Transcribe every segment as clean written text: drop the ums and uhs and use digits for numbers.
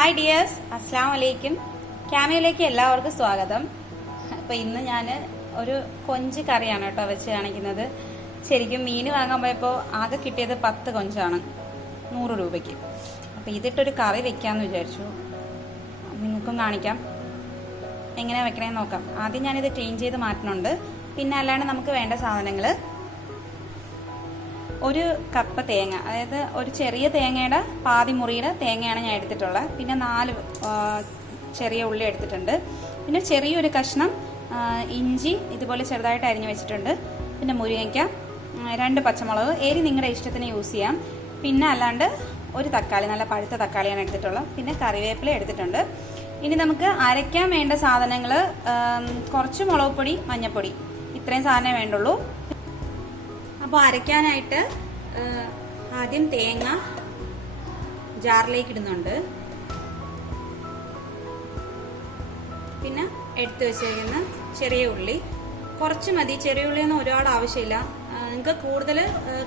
Hi dears, അസ്സാം വലൈക്കും. ക്യാമയിലേക്ക് എല്ലാവർക്കും സ്വാഗതം. അപ്പോൾ ഇന്ന് ഞാൻ ഒരു കൊഞ്ച് കറിയാണ് കേട്ടോ വെച്ച് കാണിക്കുന്നത്. ശരിക്കും മീൻ വാങ്ങാൻ പോയപ്പോൾ ആകെ കിട്ടിയത് 10 കൊഞ്ചാണ് 100 രൂപയ്ക്ക്. അപ്പോൾ ഇതിട്ടൊരു കറി വെക്കാമെന്ന് വിചാരിച്ചു. നിങ്ങൾക്കും കാണിക്കാം എങ്ങനെ വെക്കണമെന്ന് നോക്കാം. ആദ്യം ഞാനിത് ക്ലീൻ ചെയ്ത് മാറ്റുന്നുണ്ട്. പിന്നെ അല്ലാണ്ട് നമുക്ക് വേണ്ട സാധനങ്ങൾ: ഒരു കപ്പ് തേങ്ങ, അതായത് ഒരു ചെറിയ തേങ്ങയുടെ പാതി മുറിയുടെ തേങ്ങയാണ് ഞാൻ എടുത്തിട്ടുള്ളത്. പിന്നെ 4 ചെറിയ ഉള്ളി എടുത്തിട്ടുണ്ട്. പിന്നെ ചെറിയൊരു കഷ്ണം ഇഞ്ചി ഇതുപോലെ ചെറുതായിട്ട് അരിഞ്ഞു വെച്ചിട്ടുണ്ട്. പിന്നെ മുരിങ്ങയ്ക്ക, 2 പച്ചമുളക്, എരി നിങ്ങളുടെ ഇഷ്ടത്തിന് യൂസ് ചെയ്യാം. പിന്നെ അല്ലാണ്ട് ഒരു തക്കാളി, നല്ല പഴുത്ത തക്കാളിയാണ് എടുത്തിട്ടുള്ളത്. പിന്നെ കറിവേപ്പില എടുത്തിട്ടുണ്ട്. ഇനി നമുക്ക് അരയ്ക്കാൻ വേണ്ട സാധനങ്ങൾ: കുറച്ച് മുളക് പൊടി, മഞ്ഞൾപ്പൊടി, ഇത്രയും സാധനമേ വേണ്ടുള്ളൂ. അപ്പോൾ അരയ്ക്കാനായിട്ട് ആദ്യം തേങ്ങ ജാറിലേക്ക് ഇടുന്നുണ്ട്. പിന്നെ എടുത്തു വെച്ചേക്കുന്ന ചെറിയ ഉള്ളി കുറച്ച് മതി. ചെറിയ ഉള്ളിയൊന്നും ഒരുപാട് ആവശ്യമില്ല. നിങ്ങൾക്ക് കൂടുതൽ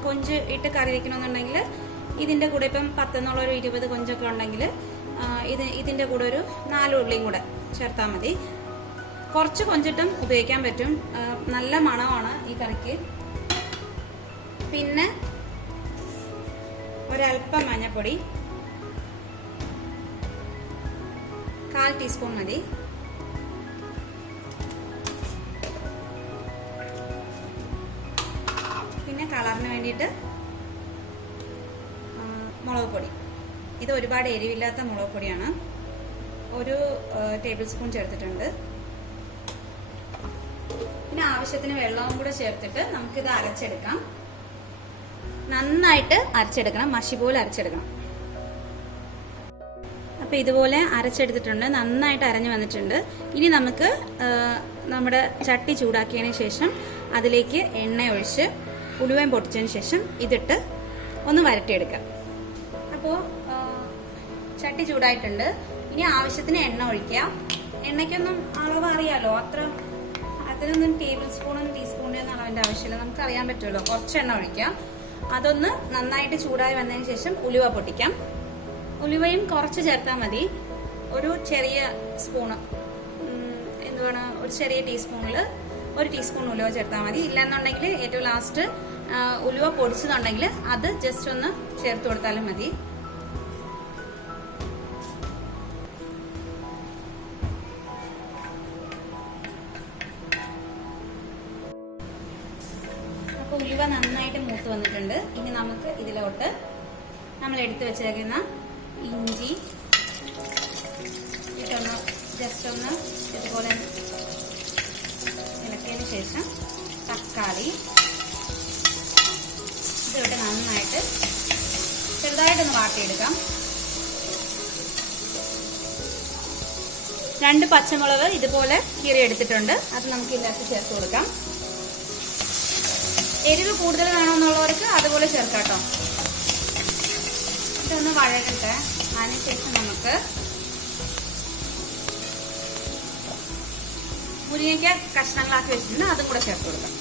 കൊഞ്ച് ഇട്ട് കറി വെക്കണമെന്നുണ്ടെങ്കിൽ ഇതിൻ്റെ കൂടെ ഇപ്പം 10 എന്നുള്ള ഒരു 20 കൊഞ്ചൊക്കെ ഉണ്ടെങ്കിൽ ഇതിൻ്റെ കൂടെ ഒരു 4 ഉള്ളിയും കൂടെ ചേർത്താൽ മതി. കുറച്ച് കൊഞ്ചിട്ടും ഉപയോഗിക്കാൻ പറ്റും. നല്ല മണമാണ് ഈ കറിക്ക്. പിന്നെ ഒരല്പം മഞ്ഞൾപ്പൊടി, 1/4 ടീസ്പൂൺ മതി. പിന്നെ കളറിന് വേണ്ടിയിട്ട് മുളക് പൊടി. ഇത് ഒരുപാട് എരിവില്ലാത്ത മുളക് പൊടിയാണ്. 1 ടേബിൾ സ്പൂൺ ചേർത്തിട്ടുണ്ട്. പിന്നെ ആവശ്യത്തിന് വെള്ളവും കൂടെ ചേർത്തിട്ട് നമുക്കിത് അരച്ചെടുക്കാം. നന്നായിട്ട് അരച്ചെടുക്കണം, മഷി പോലെ അരച്ചെടുക്കണം. അപ്പോൾ ഇതുപോലെ അരച്ചെടുത്തിട്ടുണ്ട്, നന്നായിട്ട് അരഞ്ഞു വന്നിട്ടുണ്ട്. ഇനി നമുക്ക് നമ്മുടെ ചട്ടി ചൂടാക്കിയതിന് ശേഷം അതിലേക്ക് എണ്ണ ഒഴിച്ച് ഉലുവയും പൊട്ടിച്ചതിന് ശേഷം ഇതിട്ട് ഒന്ന് വരട്ടിയെടുക്കാം. അപ്പോൾ ചട്ടി ചൂടായിട്ടുണ്ട്. ഇനി ആവശ്യത്തിന് എണ്ണ ഒഴിക്കുക. എണ്ണയ്ക്കൊന്നും അളവ് അറിയാലോ, അതിനൊന്നും ടേബിൾ സ്പൂണും ടീസ്പൂണിനും അളവിൻ്റെ ആവശ്യമില്ല. നമുക്ക് അറിയാൻ പറ്റുമല്ലോ. കുറച്ച് എണ്ണ ഒഴിക്കാം. അതൊന്ന് നന്നായിട്ട് ചൂടായി വന്നതിന് ശേഷം ഉലുവ പൊട്ടിക്കാം. ഉലുവയും കുറച്ച് ചേർത്താൽ മതി. ഒരു ചെറിയ സ്പൂണ്, ഒരു ചെറിയ ടീസ്പൂണിൽ 1 ടീസ്പൂൺ ഉലുവ ചേർത്താൽ മതി. ഇല്ലാന്നുണ്ടെങ്കിൽ ഏറ്റവും ലാസ്റ്റ് ഉലുവ പൊടിച്ചതുണ്ടെങ്കിൽ അത് ജസ്റ്റ് ഒന്ന് ചേർത്ത് കൊടുത്താലും മതി. ഉലുവ നന്നായിട്ട് മൂത്ത് വന്നിട്ടുണ്ട്. ഇനി നമുക്ക് ഇതിലോട്ട് നമ്മൾ എടുത്തു വെച്ചേക്കുന്ന ഇഞ്ചി ഇട്ടൊന്ന് ജസ്റ്റ് ഒന്ന് ഇതുപോലെ ഇളക്കിയതിന് ശേഷം തക്കാളി ഇതിട്ട് നന്നായിട്ട് ചെറുതായിട്ടൊന്ന് വാട്ടിയെടുക്കാം. 2 പച്ചമുളക് ഇതുപോലെ കീറി എടുത്തിട്ടുണ്ട്. അത് നമുക്ക് ഇതിനകത്ത് ചേർത്ത് കൊടുക്കാം. എരിവ് കൂടുതൽ വേണമെന്നുള്ളവർക്ക് അതുപോലെ ചേർക്കാം കേട്ടോ. ഇതൊന്ന് വഴകട്ടെ. അതിനുശേഷം നമുക്ക് മുരിങ്ങയ്ക്ക കഷ്ണങ്ങളാക്കി വെച്ചിട്ടുണ്ട്, അതും കൂടെ ചേർത്ത് കൊടുക്കാം.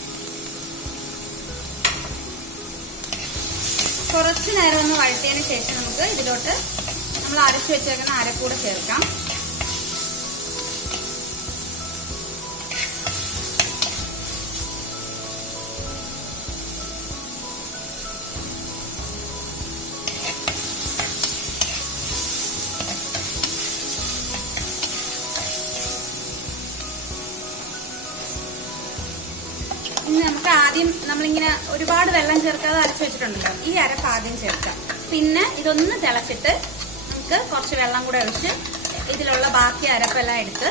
കുറച്ച് നേരം ഒന്ന് വഴറ്റിയതിന് ശേഷം നമുക്ക് ഇതിലോട്ട് നമ്മൾ അരച്ചു വെച്ചേക്കുന്ന അരക്കൂടെ ചേർക്കാം. ഇനി നമുക്ക് ആദ്യം നമ്മളിങ്ങനെ ഒരുപാട് വെള്ളം ചേർക്കാതെ അരച്ചു വെച്ചിട്ടുണ്ടല്ലോ, ഈ അരപ്പ് ആദ്യം ചേർക്കാം. പിന്നെ ഇതൊന്ന് തിളച്ചിട്ട് നമുക്ക് കുറച്ച് വെള്ളം കൂടെ ഒഴിച്ച് ഇതിലുള്ള ബാക്കി അരപ്പെല്ലാം എടുത്ത്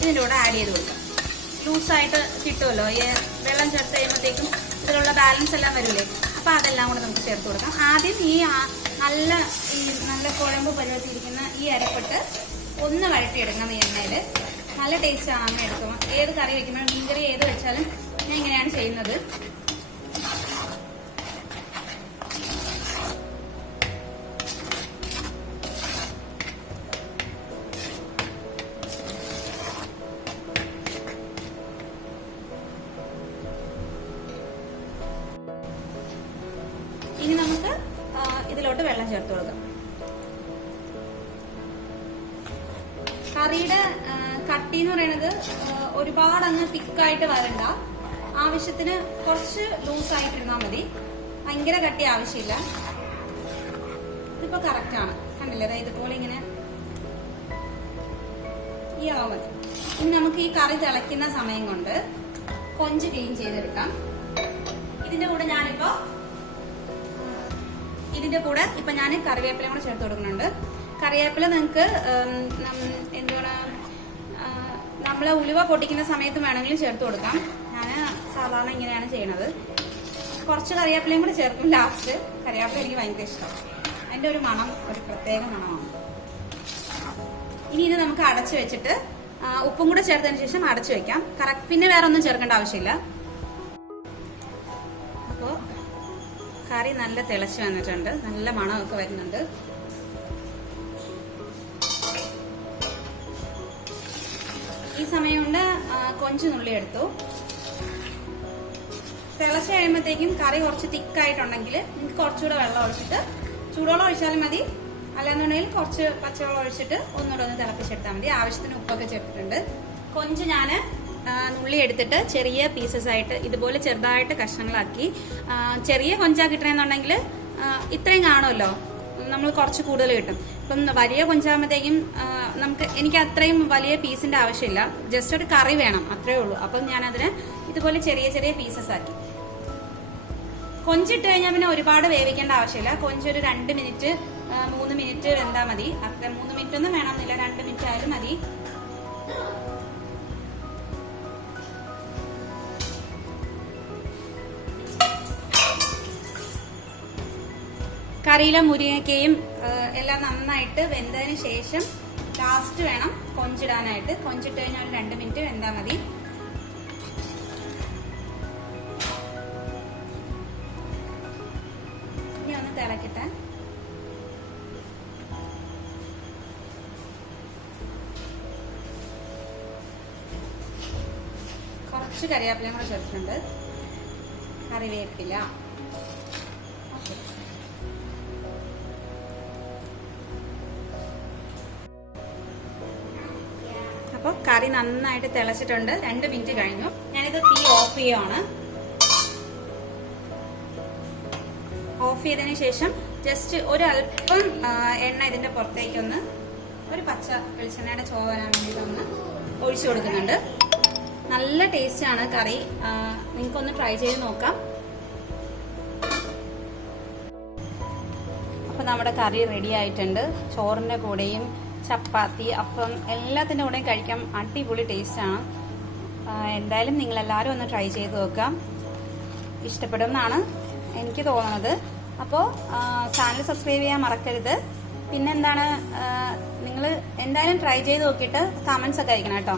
ഇതിൻ്റെ കൂടെ ആഡ് ചെയ്ത് കൊടുക്കാം. ലൂസായിട്ട് കിട്ടുമല്ലോ, ഈ വെള്ളം ചേർത്ത് കഴിയുമ്പോഴത്തേക്കും ഇതിലുള്ള ബാലൻസ് എല്ലാം വരില്ലേ. അപ്പോൾ അതെല്ലാം കൂടെ നമുക്ക് ചേർത്ത് കൊടുക്കാം. ആദ്യം ഈ നല്ല കുഴമ്പ് പരുവത്തിരിക്കുന്ന ഈ അരപ്പിട്ട് ഒന്ന് വഴറ്റിയെടുക്കാം. ഈ എണ്ണയിൽ നല്ല ടേസ്റ്റ് ആണ്. അമ്മ എടുക്കുമ്പോൾ ഏത് കറി വെക്കുമ്പോഴും മീൻകറി ഏത് വെച്ചാലും ഞാൻ ഇങ്ങനെയാണ് ചെയ്യുന്നത്. ഇനി നമുക്ക് ഇതിലോട്ട് വെള്ളം ചേർത്ത് കൊടുക്കാം. കറിയുടെ കട്ടി എന്ന് പറയുന്നത് ഒരുപാട് അങ്ങ് തിക്കായിട്ട് വരണ്ട, ആവശ്യത്തിന് കുറച്ച് ലൂസായിട്ടിരുന്നാൽ മതി, ഭയങ്കര കട്ടി ആവശ്യമില്ല. ഇതിപ്പോ കറക്റ്റ് ആണ്, കണ്ടില്ലേ? അതായത് ഇതുപോലെ ഇങ്ങനെ ഈ ആവാൻ മതി. ഇനി നമുക്ക് ഈ കറി തിളയ്ക്കുന്ന സമയം കൊണ്ട് കൊഞ്ച് ക്ലീൻ ചെയ്തെടുക്കാം. ഇതിന്റെ കൂടെ ഇപ്പൊ ഞാൻ കറിവേപ്പിലയും കൂടെ ചേർത്ത് കൊടുക്കുന്നുണ്ട്. കറിവേപ്പില നിങ്ങൾക്ക് എന്താണ് നമ്മളെ ഉലുവ പൊട്ടിക്കുന്ന സമയത്ത് വേണമെങ്കിലും ചേർത്ത് കൊടുക്കാം. ഞാൻ സാധാരണ ഇങ്ങനെയാണ് ചെയ്യണത്. കുറച്ച് കറിവേപ്പിലയും കൂടെ ചേർക്കും ലാസ്റ്റ്. കറിവേപ്പില എനിക്ക് ഭയങ്കര ഇഷ്ടമാണ്, അതിന്റെ ഒരു മണം ഒരു പ്രത്യേക മണമാണ്. ഇനി ഇത് നമുക്ക് അടച്ചു വെച്ചിട്ട് ഉപ്പും കൂടെ ചേർത്തതിന് ശേഷം അടച്ചു വെക്കാം. കറക്റ്റ് പിന്നെ വേറെ ഒന്നും ചേർക്കേണ്ട ആവശ്യമില്ല. അപ്പോ കറി നല്ല തിളച്ച് വന്നിട്ടുണ്ട്, നല്ല മണമൊക്കെ വരുന്നുണ്ട്. ഈ സമയം കൊണ്ട് കൊഞ്ച് നുള്ളി എടുത്തു. തിളച്ച് കഴിയുമ്പോഴത്തേക്കും കറി കുറച്ച് തിക്കായിട്ടുണ്ടെങ്കിൽ നിങ്ങൾക്ക് കുറച്ചുകൂടെ വെള്ളം ഒഴിച്ചിട്ട്, ചൂടുവെള്ളം ഒഴിച്ചാലും മതി, അല്ലാന്നുണ്ടെങ്കിൽ കുറച്ച് പച്ചവെള്ളം ഒഴിച്ചിട്ട് ഒന്നുകൂടെ ഒന്ന് തിളപ്പിച്ചെടുത്താൽ മതി. ആവശ്യത്തിന് ഉപ്പൊക്കെ ചേർത്തിട്ടുണ്ട്. കൊഞ്ച് ഞാൻ നുള്ളി എടുത്തിട്ട് ചെറിയ പീസസ് ആയിട്ട് ഇതുപോലെ ചെറുതായിട്ട് കഷ്ണങ്ങളാക്കി, ചെറിയ കൊഞ്ചാ കിട്ടണമെന്നുണ്ടെങ്കിൽ ഇത്രയും കാണുമല്ലോ, നമ്മൾ കുറച്ച് കൂടുതൽ കിട്ടും. ഇപ്പം വലിയ കൊഞ്ചാകുമ്പോഴത്തേക്കും എനിക്ക് അത്രയും വലിയ പീസിന്റെ ആവശ്യമില്ല, ജസ്റ്റ് ഒരു കറി വേണം, അത്രേ ഉള്ളൂ. അപ്പം ഞാനതിന് ഇതുപോലെ ചെറിയ ചെറിയ പീസസ് ആക്കി. കൊഞ്ചിട്ട് കഴിഞ്ഞാൽ പിന്നെ ഒരുപാട് വേവിക്കേണ്ട ആവശ്യമില്ല. കൊഞ്ചൊരു 2 മിനിറ്റ് 3 മിനിറ്റ് വെന്താൽ മതി. അത്ര 3 മിനിറ്റ് ഒന്നും വേണമെന്നില്ല, 2 മിനിറ്റ് ആയാലും മതി. കറിയിലെ മുരിങ്ങയ്ക്കയും എല്ലാം നന്നായിട്ട് വെന്തതിന് ശേഷം ലാസ്റ്റ് വേണം കൊഞ്ചിടാനായിട്ട്. കൊഞ്ചിട്ട് കഴിഞ്ഞാൽ ഒരു 2 മിനിറ്റ് വെന്താൽ മതി. ഇനി ഒന്ന് തിളക്കട്ടെ. കുറച്ച് കറിവേപ്പിലയും കൂടെ ചേർത്തിട്ടുണ്ട്, കറിവേപ്പില. അപ്പോൾ കറി നന്നായിട്ട് തിളച്ചിട്ടുണ്ട്. 2 മിനിറ്റ് കഴിഞ്ഞു. ഞാനിത് തീ ഓഫ് ചെയ്യുവാണ്. ഓഫ് ചെയ്തതിന് ശേഷം ജസ്റ്റ് ഒരല്പം എണ്ണ ഇതിന്റെ പുറത്തേക്കൊന്ന്, ഒരു പച്ച വെളിച്ചെണ്ണയുടെ ചോവ വരാൻ വേണ്ടിയിട്ടൊന്ന് ഒഴിച്ചു കൊടുക്കുന്നുണ്ട്. നല്ല ടേസ്റ്റ് ആണ് കറി, നിങ്ങൾക്കൊന്ന് ട്രൈ ചെയ്ത് നോക്കാം. അപ്പൊ നമ്മുടെ കറി റെഡി ആയിട്ടുണ്ട്. ചോറിന്റെ കൂടെയും ചപ്പാത്തി, അപ്പം എല്ലാത്തിൻ്റെ കൂടെയും കഴിക്കാൻ അടിപൊളി ടേസ്റ്റാണ്. എന്തായാലും നിങ്ങളെല്ലാവരും ഒന്ന് ട്രൈ ചെയ്ത് നോക്കാം, ഇഷ്ടപ്പെടുമെന്നാണ് എനിക്ക് തോന്നുന്നത്. അപ്പോൾ ചാനൽ സബ്സ്ക്രൈബ് ചെയ്യാൻ മറക്കരുത്. പിന്നെന്താണ്, നിങ്ങൾ എന്തായാലും ട്രൈ ചെയ്ത് നോക്കിയിട്ട് കമൻസ് ഒക്കെ അയക്കണം കേട്ടോ.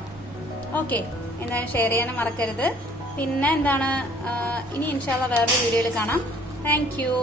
ഓക്കെ, എന്തായാലും ഷെയർ ചെയ്യാനും മറക്കരുത്. പിന്നെ എന്താണ്, ഇനി ഇൻഷാല്ലാ വേറൊരു വീഡിയോയിൽ കാണാം. Thank you.